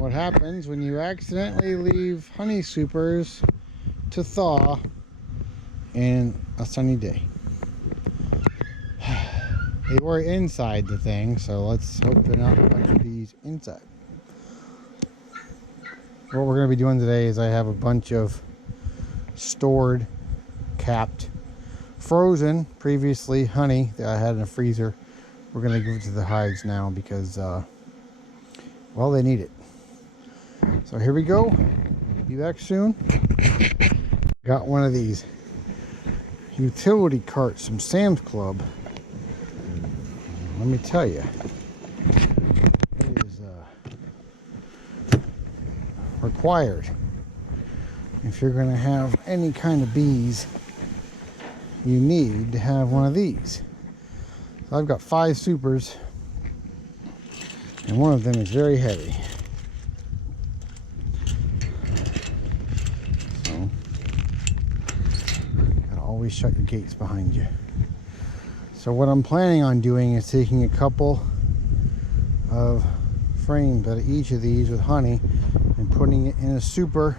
what happens when you accidentally leave honey supers to thaw in a sunny day. They were inside the thing, so let's hope they're not a bunch of bees inside. What we're going to be doing today is I have a bunch of stored, capped, frozen, previously honey that I had in a freezer. We're going to give it to the hives now because, well, they need it. So here we go. Be back soon. Got one of these utility carts from Sam's Club. Let me tell you, it is required if you're going to have any kind of bees. You need to have one of these. So I've got 5 supers, and one of them is very heavy. So, gotta always shut your gates behind you. So what I'm planning on doing is taking a couple of frames out of each of these with honey and putting it in a super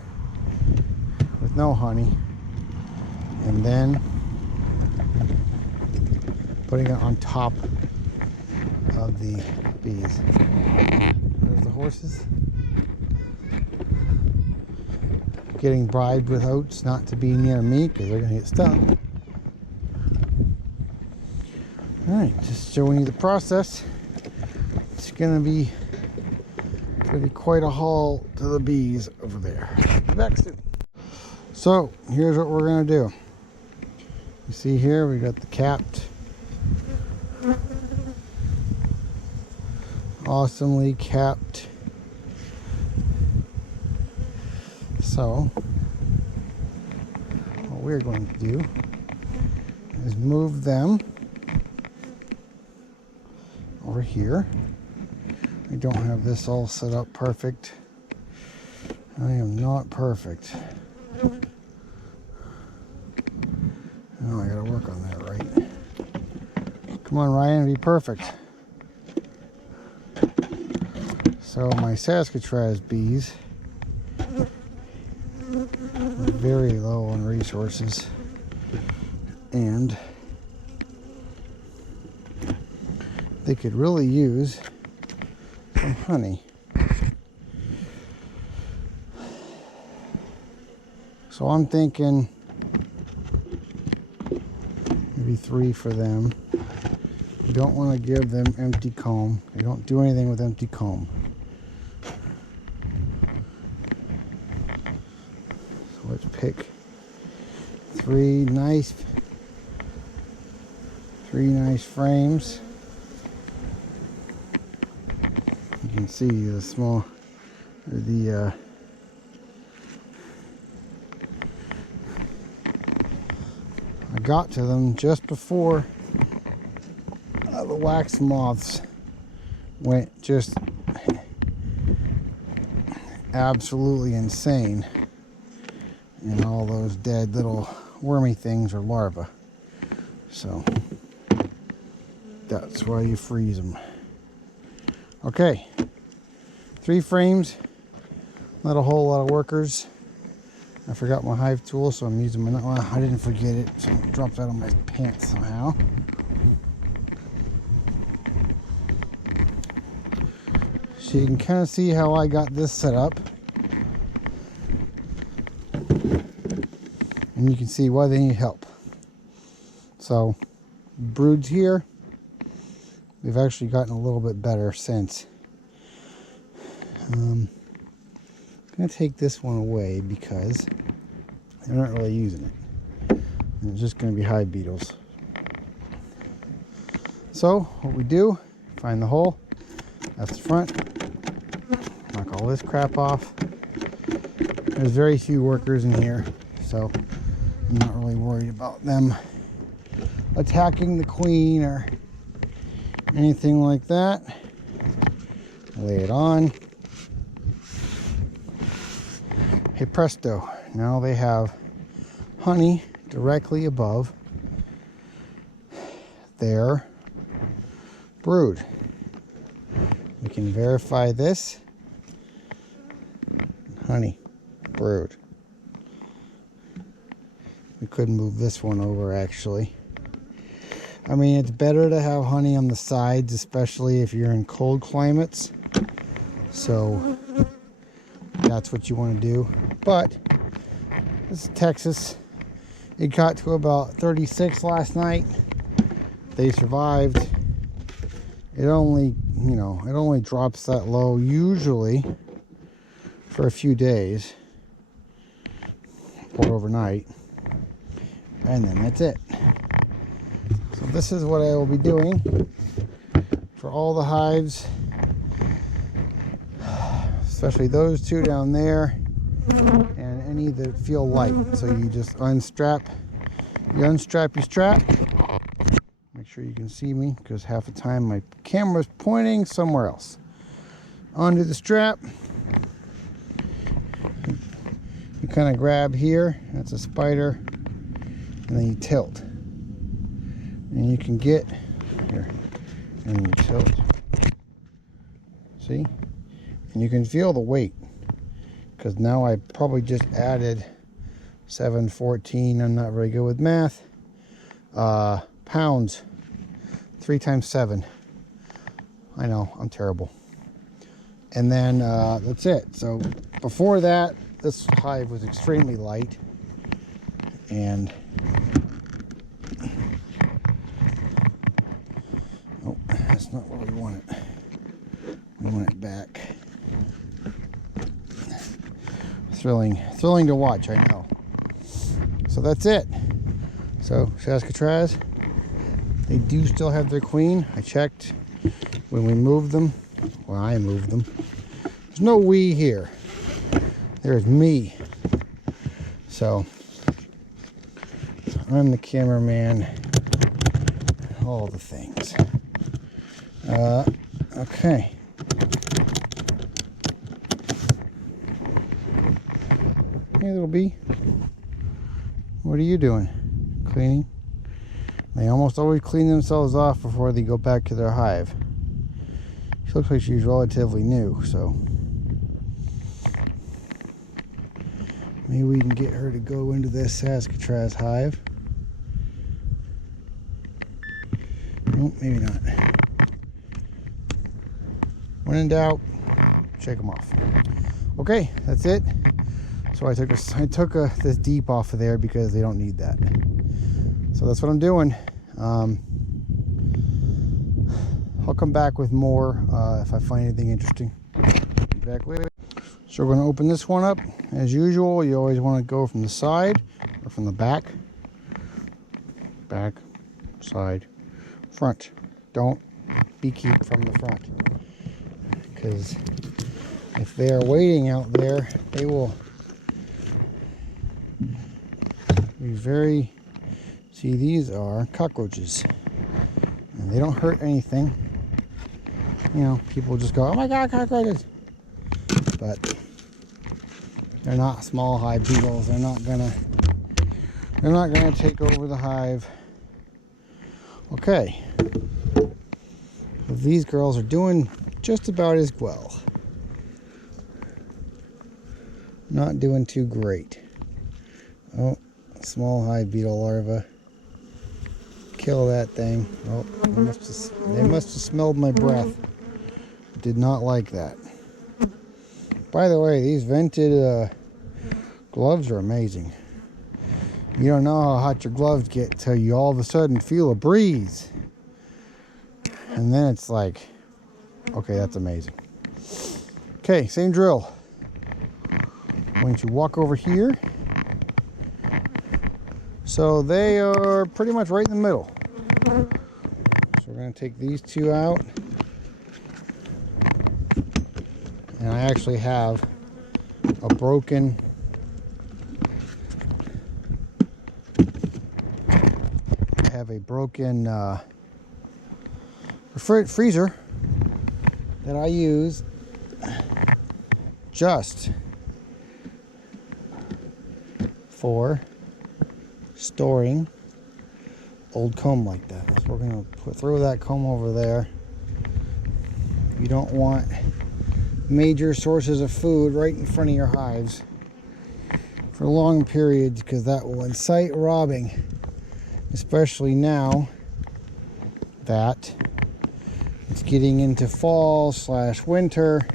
with no honey, and then putting it on top of the bees. There's the horses. Getting bribed with oats not to be near me because they're going to get stung. Alright, just showing you the process. It's going to be quite a haul to the bees over there. Be back soon. So, here's what we're going to do. You see here, we got the capped, awesomely capped. So, what we're going to do is move them over here. I don't have this all set up perfect. I am not perfect. Oh, I gotta work on that, right? Come on, Ryan, be perfect. So my Saskatraz bees are very low on resources, and they could really use some honey. So I'm thinking maybe 3 for them. You don't want to give them empty comb. They don't do anything with empty comb. So let's pick 3 nice frames. You can see the small, I got to them just before the wax moths went just absolutely insane, and all those dead little wormy things are larvae. So that's why you freeze them. Okay, 3 frames, not a whole lot of workers. I forgot my hive tool, so I'm using my, well, I didn't forget it, so it dropped out of my pants somehow. So you can kind of see how I got this set up. And you can see why they need help. So, broods here, they've actually gotten a little bit better since. I'm going to take this one away because they're not really using it. And it's just going to be hive beetles. So, what we do, find the hole, that's the front, knock all this crap off. There's very few workers in here, so I'm not really worried about them attacking the queen or anything like that. Lay it on. Hey presto, now they have honey directly above their brood. We can verify this honey brood. We could move this one over actually. I mean, it's better to have honey on the sides, especially if you're in cold climates. So that's what you want to do. But this is Texas. It got to about 36 last night. They survived. It only, it only drops that low usually for a few days or overnight. And then that's it. So this is what I will be doing for all the hives, especially those two down there and any that feel light. So you just unstrap your strap. Make sure you can see me because half the time my camera's pointing somewhere else. Onto the strap. You kind of grab here, that's a spider, and then you tilt. And you can get here, and you tilt. See? And you can feel the weight, because now I probably just added 714, I'm not very good with math, pounds, 3 times 7. I know, I'm terrible. And then that's it. So before that, this hive was extremely light, and oh, that's not where we want it. We want it back. Thrilling to watch, I know. So that's it. So Saskatraz, they do still have their queen. I checked when we moved them. Well, I moved them. There's no we here. There's me. So I'm the cameraman. All the things. Okay. Hey, little bee. What are you doing? Cleaning? They almost always clean themselves off before they go back to their hive. She looks like she's relatively new, so maybe we can get her to go into this Saskatraz hive. Nope, maybe not. When in doubt, shake them off. Okay, that's it. So I took this deep off of there because they don't need that. So that's what I'm doing. I'll come back with more if I find anything interesting. Be back later. So we're going to open this one up. As usual, you always want to go from the side or from the back. Back, side, front. Don't beekeep from the front. Because if they are waiting out there, they will be very... See, these are cockroaches. And they don't hurt anything. You know, people just go, oh my God, cockroaches. But they're not small hive beetles. They're not gonna take over the hive. Okay. Well, these girls are doing just about as well. Not doing too great. Oh, small hive beetle larva. Kill that thing. Oh, they must have smelled my breath. Did not like that. By the way, these vented gloves are amazing. You don't know how hot your gloves get till you all of a sudden feel a breeze. And then it's like, okay, that's amazing. Okay, same drill. Why don't you walk over here? So they are pretty much right in the middle. So we're going to take these two out. And I actually have a broken freezer that I use just for storing old comb like that. So we're going to throw that comb over there. You don't want major sources of food right in front of your hives for long periods, because that will incite robbing, especially now that it's getting into fall/winter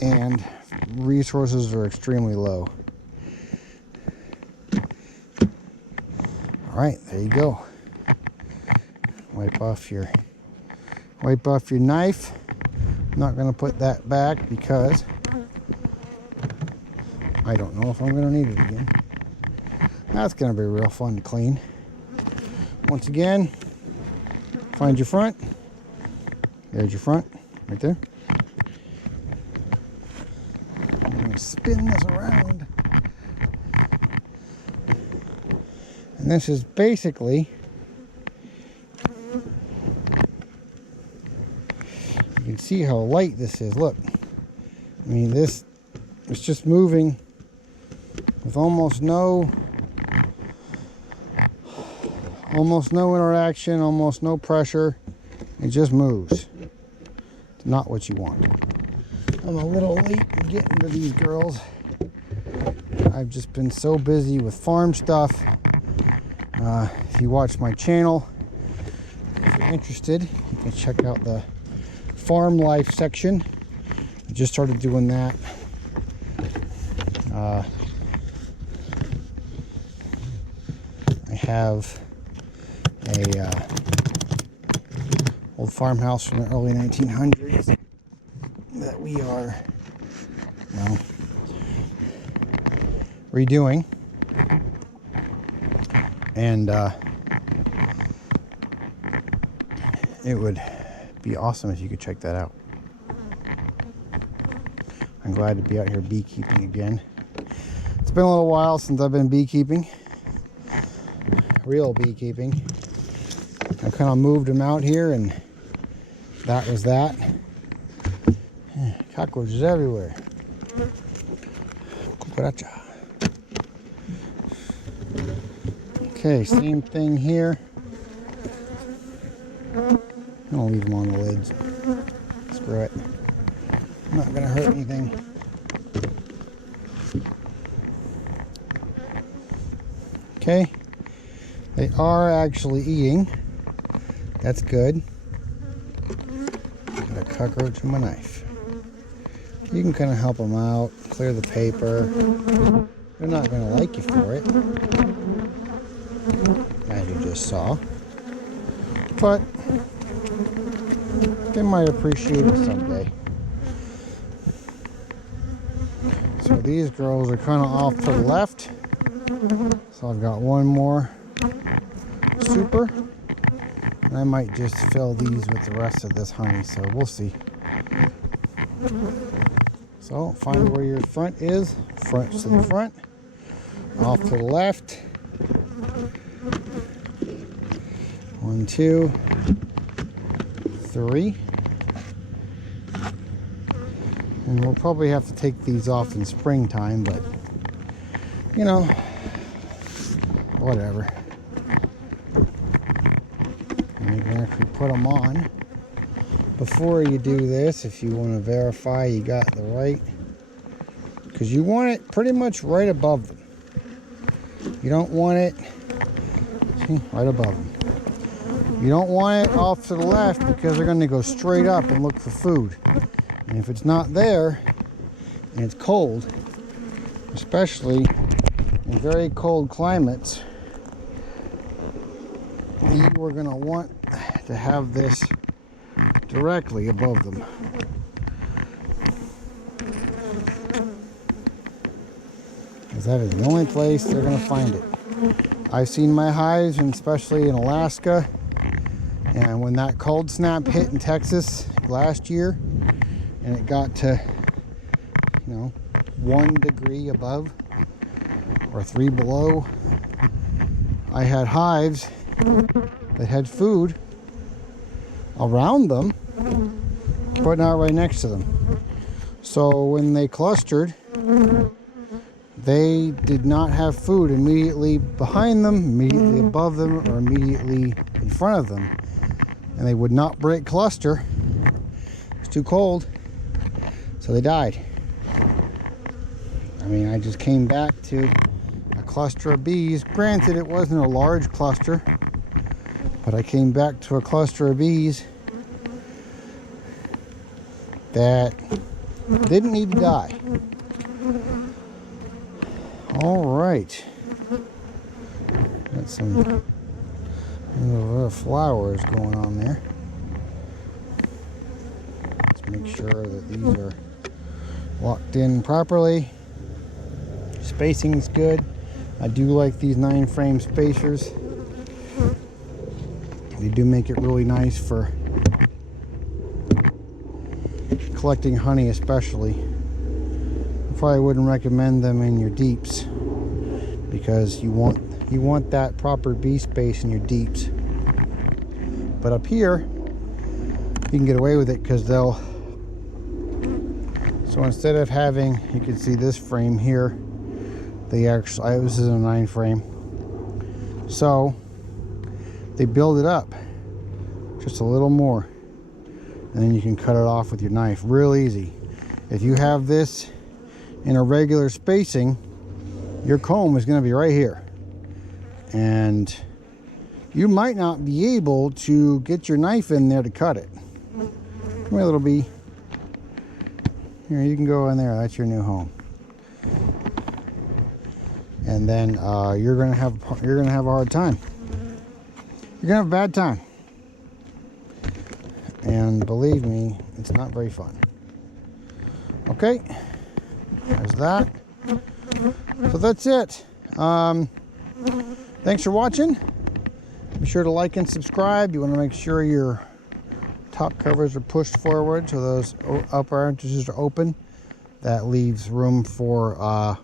and resources are extremely low. All right, there you go. Wipe off your knife. I'm not going to put that back because I don't know if I'm going to need it again. That's going to be real fun to clean. Once again, find your front. There's your front, right there. I'm going to spin this around. And this is basically, you can see how light this is. Look, I mean, this is just moving with almost no interaction, almost no pressure. It just moves. It's not what you want. I'm a little late in getting to these girls. I've just been so busy with farm stuff. If you watch my channel, if you're interested, you can check out the farm life section. I just started doing that. I have a old farmhouse from the early 1900s that we are, well, redoing. And it would be awesome if you could check that out. I'm glad to be out here beekeeping again. It's been a little while since I've been beekeeping, real beekeeping. I kind of moved them out here and that was that. Cockroaches everywhere. Cucaracha. Okay, same thing here. I'll leave them on the lids. Screw it. I'm not going to hurt anything. Okay. They are actually eating. That's good. Got a cockroach in my knife. You can kind of help them out, clear the paper. They're not going to like you for it, as you just saw. But they might appreciate it someday. So these girls are kind of off to the left. So I've got one more super. And I might just fill these with the rest of this honey, so we'll see. So find where your front is. Front to the front. Off to the left. 1, 2, 3. And we'll probably have to take these off in springtime, but you know, whatever. And you can actually put them on. Before you do this, if you want to verify you got the right, because you want it pretty much right above them. You don't want it, see, right above them. You don't want it off to the left because they're going to go straight up and look for food. And if it's not there and it's cold, especially in very cold climates, you are going to want to have this directly above them. Because that is the only place they're going to find it. I've seen my hives, and especially in Alaska, and when that cold snap hit in Texas last year, and it got to, 1 degree above or 3 below, I had hives that had food around them, but not right next to them. So when they clustered, they did not have food immediately behind them, immediately above them, or immediately in front of them. and they would not break cluster. It's too cold, so they died. I mean, I just came back to a cluster of bees. Granted, it wasn't a large cluster, but I came back to a cluster of bees that didn't need to die. All right. Got some flowers going on there. Let's make sure that these are locked in properly. Spacing's good. I do like these 9-frame spacers. They do make it really nice for collecting honey, especially. I probably wouldn't recommend them in your deeps because you want that proper bee space in your deeps. But up here, you can get away with it because they'll. So instead of having, you can see this frame here, they actually, this is a 9-frame. So they build it up just a little more, and then you can cut it off with your knife real easy. If you have this in a regular spacing, your comb is going to be right here, and you might not be able to get your knife in there to cut it. Come here, little bee. Here, you can go in there. That's your new home. And then you're gonna have a hard time. You're gonna have a bad time. And believe me, it's not very fun. Okay, there's that. So that's it. Thanks for watching. Be sure to like and subscribe. You want to make sure your top covers are pushed forward so those upper entrances are open. That leaves room for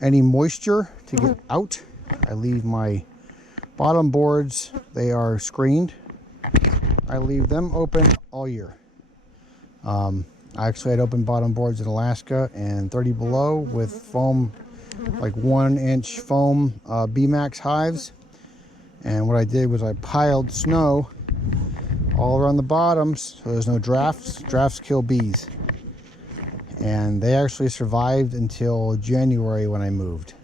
any moisture to get out. I leave my bottom boards, they are screened. I leave them open all year. I actually had open bottom boards in Alaska and 30 below with foam, like 1-inch foam B-Max hives. And what I did was I piled snow all around the bottoms so there's no drafts. Drafts kill bees. And they actually survived until January when I moved.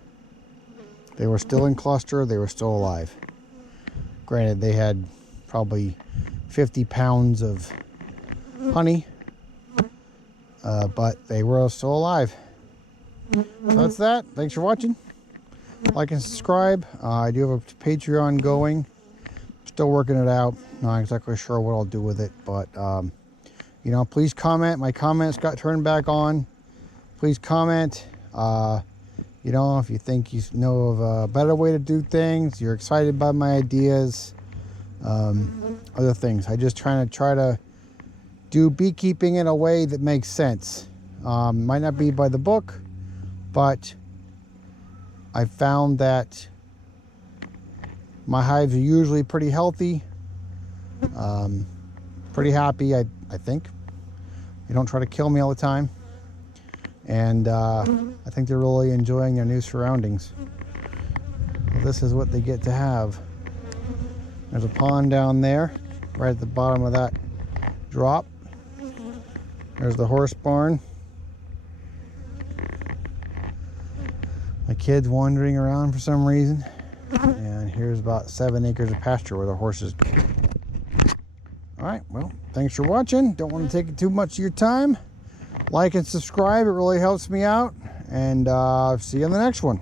They were still in cluster, they were still alive. Granted, they had probably 50 pounds of honey, but they were still alive. So that's that. Thanks for watching. Like and subscribe. I do have a Patreon going. Still working it out. Not exactly sure what I'll do with it, but you know, please comment. My comments got turned back on. Please comment. You know, if you think you know of a better way to do things, you're excited by my ideas, other things. I just try to do beekeeping in a way that makes sense. Might not be by the book, but I found that my hives are usually pretty healthy, pretty happy, I think. They don't try to kill me all the time. And I think they're really enjoying their new surroundings. Well, this is what they get to have. There's a pond down there, right at the bottom of that drop. There's the horse barn. My kid's wandering around for some reason. And here's about 7 acres of pasture where the horses go. All right, well, thanks for watching. Don't want to take too much of your time. Like and subscribe, it really helps me out. And see you in the next one.